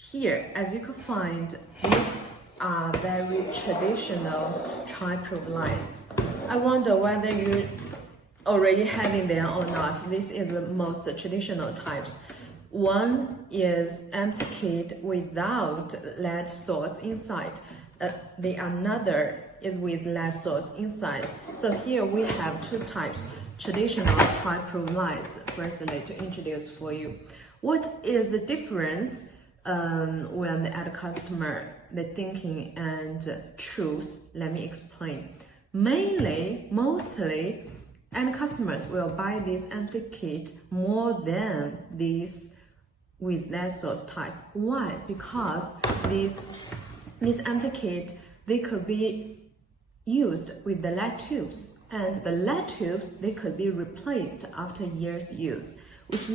Here, as you can find, these are very traditional tri-proof lines. I wonder whether you already having them or not. This is the most traditional types. One is empty kit without lead source inside. The another is with lead source inside. So here we have two types, traditional tri-proof lines. Firstly, to introduce for you, what is the difference when the end customer, the thinking and truth? Let me explain. Mostly, end customers will buy this empty kit more than this with lead source type. Why? Because this empty kit, they could be used with the lead tubes, and the lead tubes, they could be replaced after years use, which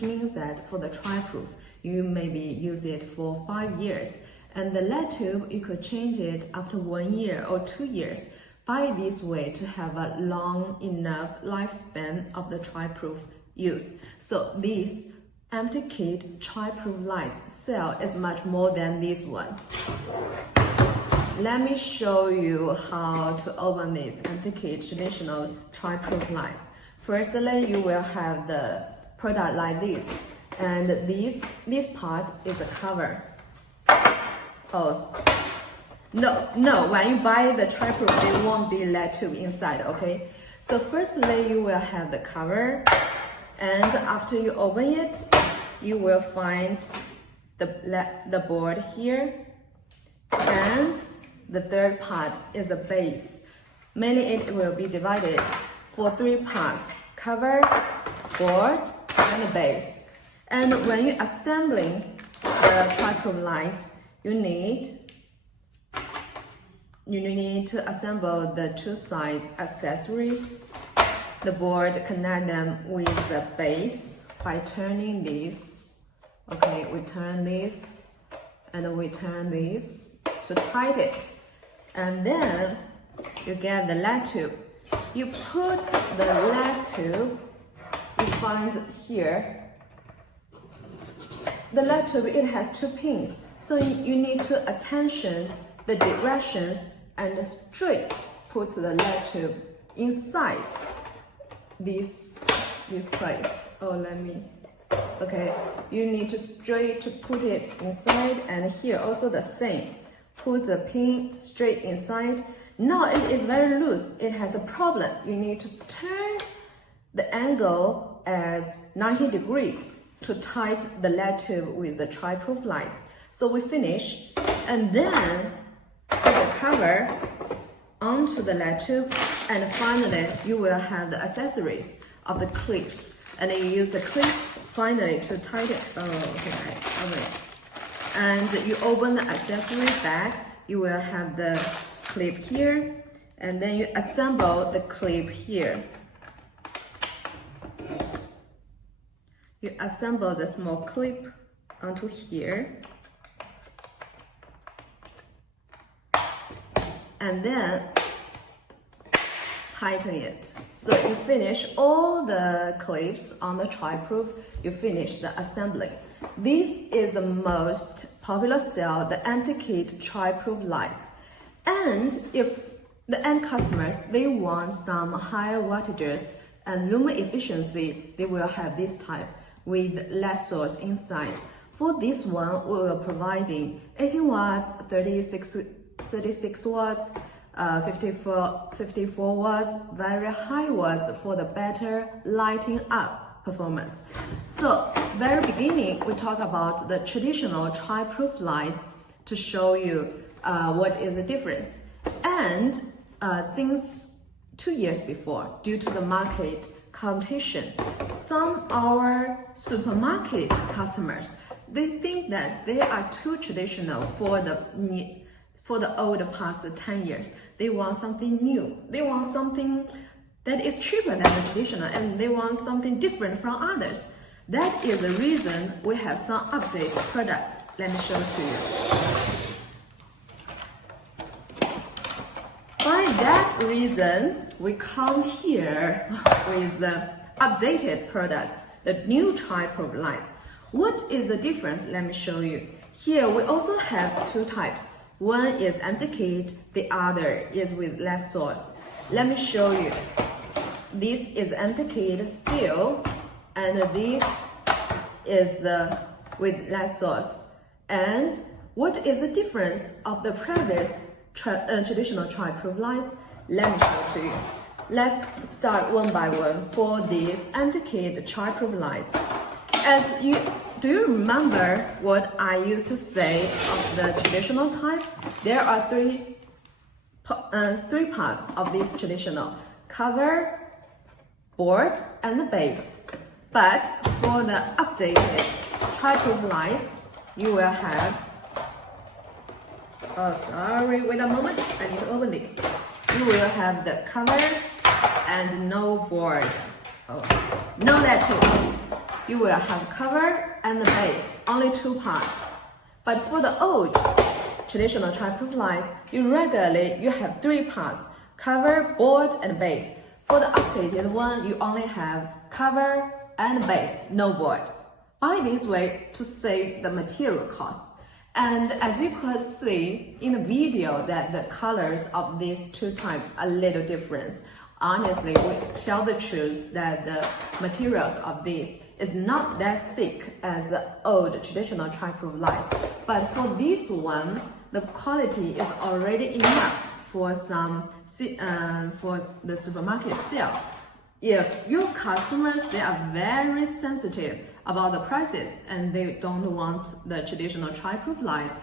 means that for the tri-proof, you maybe use it for 5 years, and the lead tube, you could change it after 1 year or 2 years. By this way, to have a long enough lifespan of the tri-proof use. So this empty kit tri-proof lines sell is much more than this one. Let me show you how to open this empty kit traditional tri-proof lines. Firstly, you will have the product like this, and this part is a cover. Oh, no, when you buy the tri-proof, there won't be lead tube inside, okay? So firstly, you will have the cover, and after you open it, you will find the board here, and the third part is a base. Mainly it will be divided for 3 parts: cover, board, and the base. And when you're assembling the tri-proof lines, you need to assemble the two sides accessories. The board, connect them with the base by turning this. Okay, we turn this and we turn this to tighten it. And then you get the lead tube. You put the lead tube, you find here, the lead tube, it has 2 pins. So you need to attention the directions and straight put the lead tube inside this place. Okay, you need to straight to put it inside, and here also the same. Put the pin straight inside. Now it is very loose. It has a problem. You need to turn the angle as 90 degrees to tighten the lead tube with the tri-proof lines. So we finish, and then put the cover onto the lead tube, and finally you will have the accessories of the clips, and you use the clips finally to tighten. And you open the accessory bag, you will have the clip here, and then you assemble the clip here. You assemble the small clip onto here, and then tighten it. So you finish all the clips on the tri-proof, you finish the assembly. This is the most popular sell, the empty kit tri-proof lines. And if the end customers, they want some higher wattages and lumen efficiency, they will have this type with lead source inside. For this one, we will providing 18 watts, 36 watts, 54 watts, very high watts for the better lighting up performance. So, very beginning, we talk about the traditional tri-proof lights to show you what is the difference. And since 2 years before, due to the market competition, some our supermarket customers, they think that they are too traditional for the old past 10 years. They want something new. They want something that is cheaper than the traditional, and they want something different from others. That is the reason we have some update products. Let me show it to you. By that reason, we come here with the updated products, the new tri-proof lines. What is the difference? Let me show you. Here we also have two types. One is empty kit, the other is with lead source. Let me show you. This is empty kit still, and this is the with lead source. And what is the difference of the previous traditional childproof lights? Let me show to you. Let's start one by one for these empty kit childproof lights. Do you remember what I used to say of the traditional type? There are three parts of this traditional: cover, board, and the base. But for the updated childproof lights, you will have, wait a moment, I need to open this. You will have the cover and no board, no letter. You will have cover and the base, only two parts. But for the old traditional childproof lights, you have three parts: cover, board, and base. For the updated one, you only have cover and base, no board. Buy this way to save the material cost. And as you could see in the video that the colors of these two types are a little different. Honestly, we tell the truth that the materials of these is not that thick as the old traditional childproof lights. But for this one, the quality is already enough for for the supermarket sale. If your customers, they are very sensitive about the prices and they don't want the traditional childproof lights,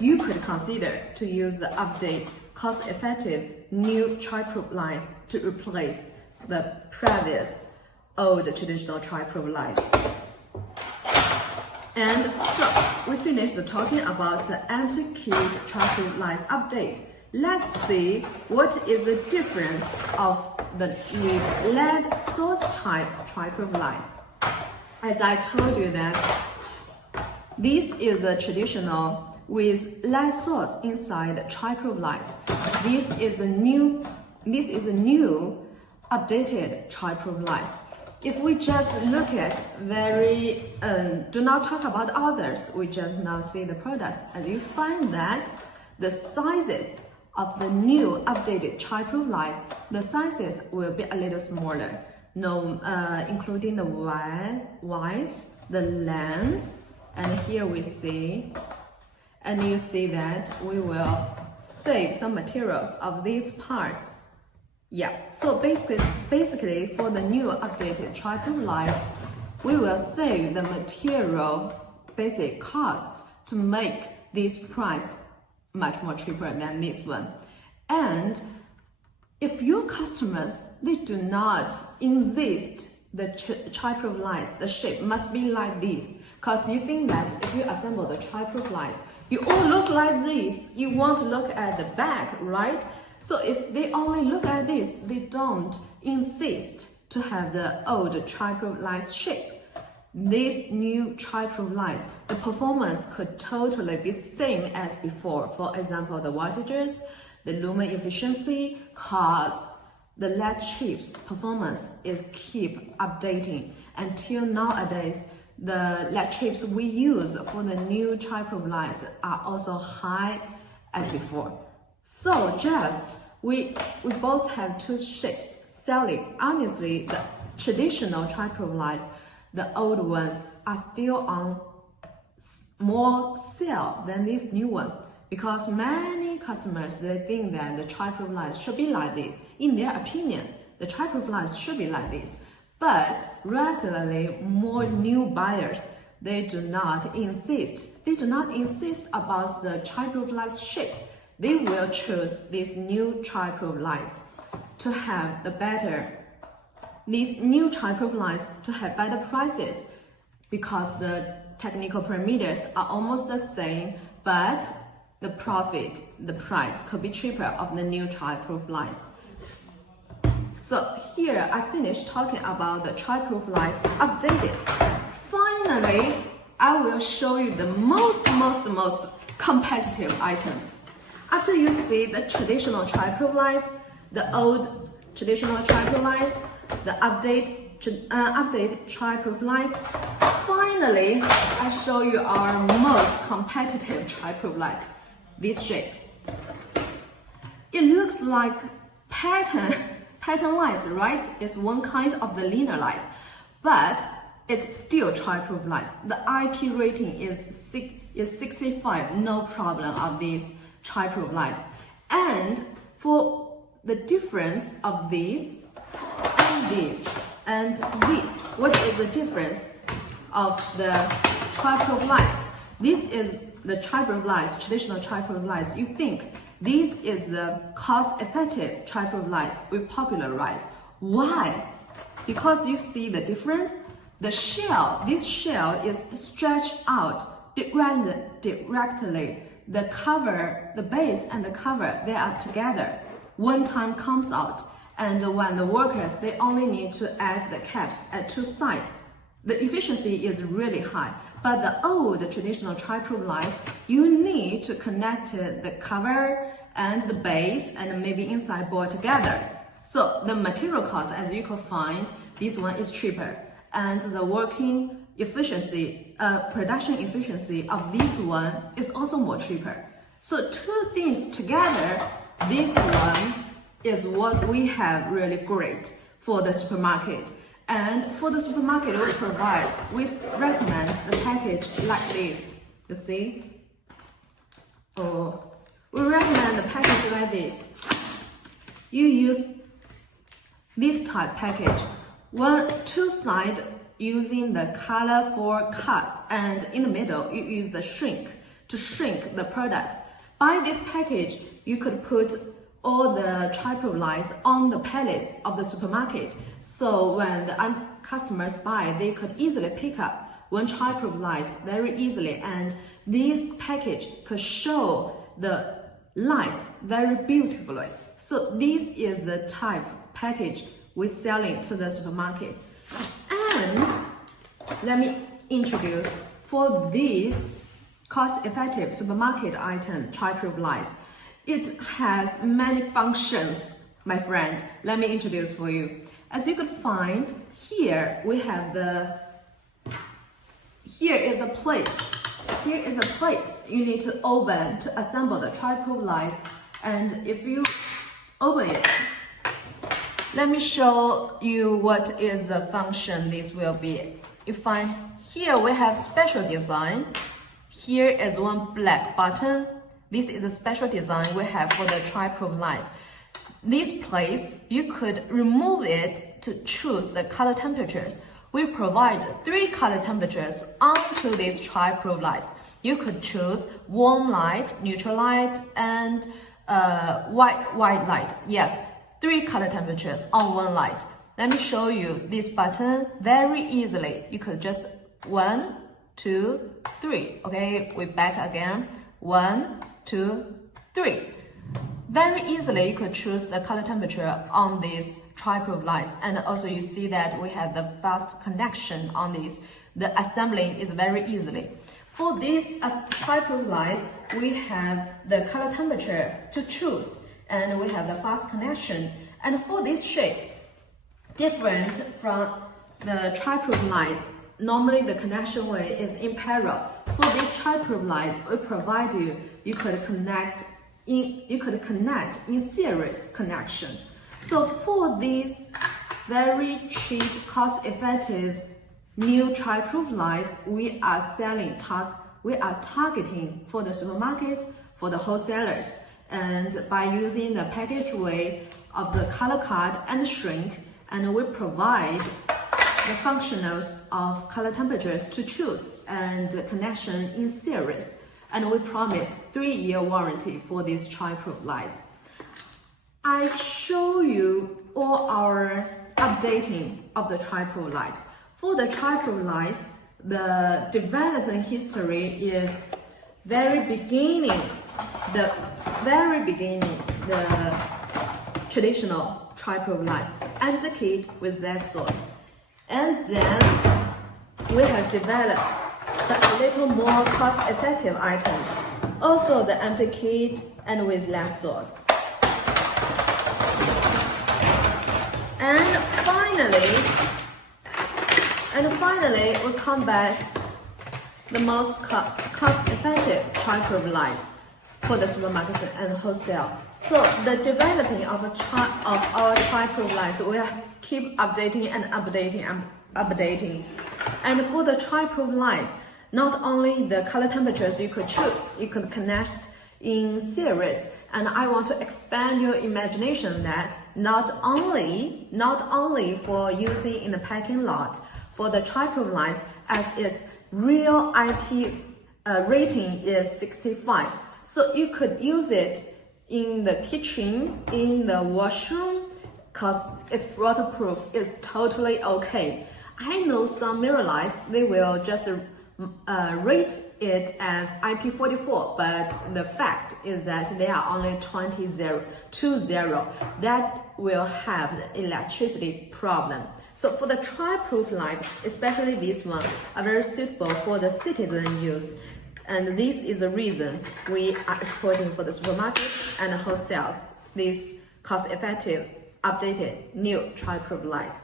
you could consider to use the update cost-effective new childproof lights to replace the previous old traditional childproof lights. And so we finished talking about the empty kit childproof lights update. Let's see what is the difference of the LED source type childproof lights. As I told you that this is the traditional with LED source inside childproof lights. This is a new updated childproof lights. If we just look at do not talk about others, we just now see the products, and you find that the sizes of the new updated childproof lights, the sizes will be a little smaller. Including the width, the length, and here we see, and you see that we will save some materials of these parts. Yeah, so basically for the new updated childproof lights, we will save the material basic costs to make this price much more cheaper than this one. And if your customers, they do not insist the childproof lights, the shape must be like this, because you think that if you assemble the childproof lights, you all look like this, you want to look at the back, right? So if they only look at this, they don't insist to have the old childproof lights shape. These new childproof lights, the performance could totally be same as before. For example, the wattages, the lumen efficiency, cause the LED chips performance is keep updating. Until nowadays, the LED chips we use for the new childproof lights are also high as before. So we both have two shapes selling. Honestly, the traditional childproof lights, the old ones, are still on more sale than this new one, because many customers, they think that the childproof lights should be like this. In their opinion, the childproof lights should be like this. But regularly, more new buyers, they do not insist about the childproof lights shape. They will choose these new childproof lights to have these new childproof lights to have better prices, because the technical parameters are almost the same, but the price could be cheaper of the new childproof lights. So here I finished talking about the childproof lights updated. Finally, I will show you the most competitive items. After you see the traditional childproof lights, the old traditional childproof lights, the update childproof lights, finally finally, I show you our most competitive tri-proof lights. This shape. It looks like pattern lights, right? It's one kind of the linear lights, but it's still tri-proof lights. The IP rating is 65, no problem of these tri-proof lights. And for the difference of this and this and this, what is the difference of the tri-proof lights? This is the tri-proof lights, traditional tri-proof lights. You think this is the cost-effective tri-proof lights we popularize. Why? Because you see the difference. The shell, this shell is stretched out directly. The cover, the base and the cover, they are together. One time comes out, and when the workers, they only need to add the caps at two sides. The efficiency is really high, but the old traditional tri-proof lights, you need to connect the cover and the base and maybe inside board together. So the material cost, as you could find, this one is cheaper, and the working efficiency, production efficiency of this one is also more cheaper. So two things together, this one is what we have really great for the supermarket. And for the supermarket we recommend the package like this. You see? We recommend the package like this. You use this type package. Two sides using the colorful cuts, and in the middle you use the shrink to shrink the products. By this package, you could put all the tri-proof lights on the pallets of the supermarket. So when the customers buy, they could easily pick up one tri-proof light very easily. And this package could show the lights very beautifully. So this is the type package we're selling to the supermarket. And let me introduce for this cost-effective supermarket item, tri-proof lights. It has many functions, my friend. Let me introduce for you. As you could find, here we have here is a place you need to open to assemble the tri-proof lights. And if you open it, let me show you what is the function this will be. You find here we have special design. Here is one black button. This is a special design we have for the tri-proof lights. This place, you could remove it to choose the color temperatures. We provide 3 color temperatures onto these tri-proof lights. You could choose warm light, neutral light, and white light. Yes, 3 color temperatures on one light. Let me show you this button very easily. You could just 1, 2, 3. Okay, we're back again. 1, 2, 3. Very easily you could choose the color temperature on these tri-proof lights, and also you see that we have the fast connection on these. The assembling is very easily. For these tri-proof lights, we have the color temperature to choose, and we have the fast connection. And for this shape, different from the tri-proof lights, normally the connection way is in parallel. For these tri-proof lights, we provide you could connect in series connection. So for these very cheap, cost-effective new tri-proof lights, we are targeting for the supermarkets, for the wholesalers, and by using the package way of the color card and shrink, and we provide the functionals of color temperatures to choose and connection in series. And we promise 3-year warranty for these tri-proof lights. I show you all our updating of the tri-proof lights. For the tri-proof lights, the development history is the traditional tri-proof lights, empty kit with that source. And then we have developed a little more cost-effective items. Also the empty kit and with less source. And finally, we come back the most cost-effective childproof lights for the supermarkets and wholesale. So the developing of our childproof lights will keep updating and updating and updating. And for the childproof lights, not only the color temperatures you could choose, you could connect in series. And I want to expand your imagination that not only for using in the parking lot, for the childproof lights, as its real IPES rating is 65. So you could use it in the kitchen, in the washroom, because it's waterproof, it's totally okay. I know some mirror lights, they will just rate it as IP44, but the fact is that they are only 20. That will have the electricity problem. So for the childproof light, especially this one, are very suitable for the citizen use. And this is the reason we are exporting for the supermarket and wholesales these cost-effective, updated, new childproof lights.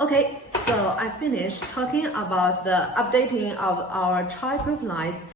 Okay, so I finished talking about the updating of our childproof lights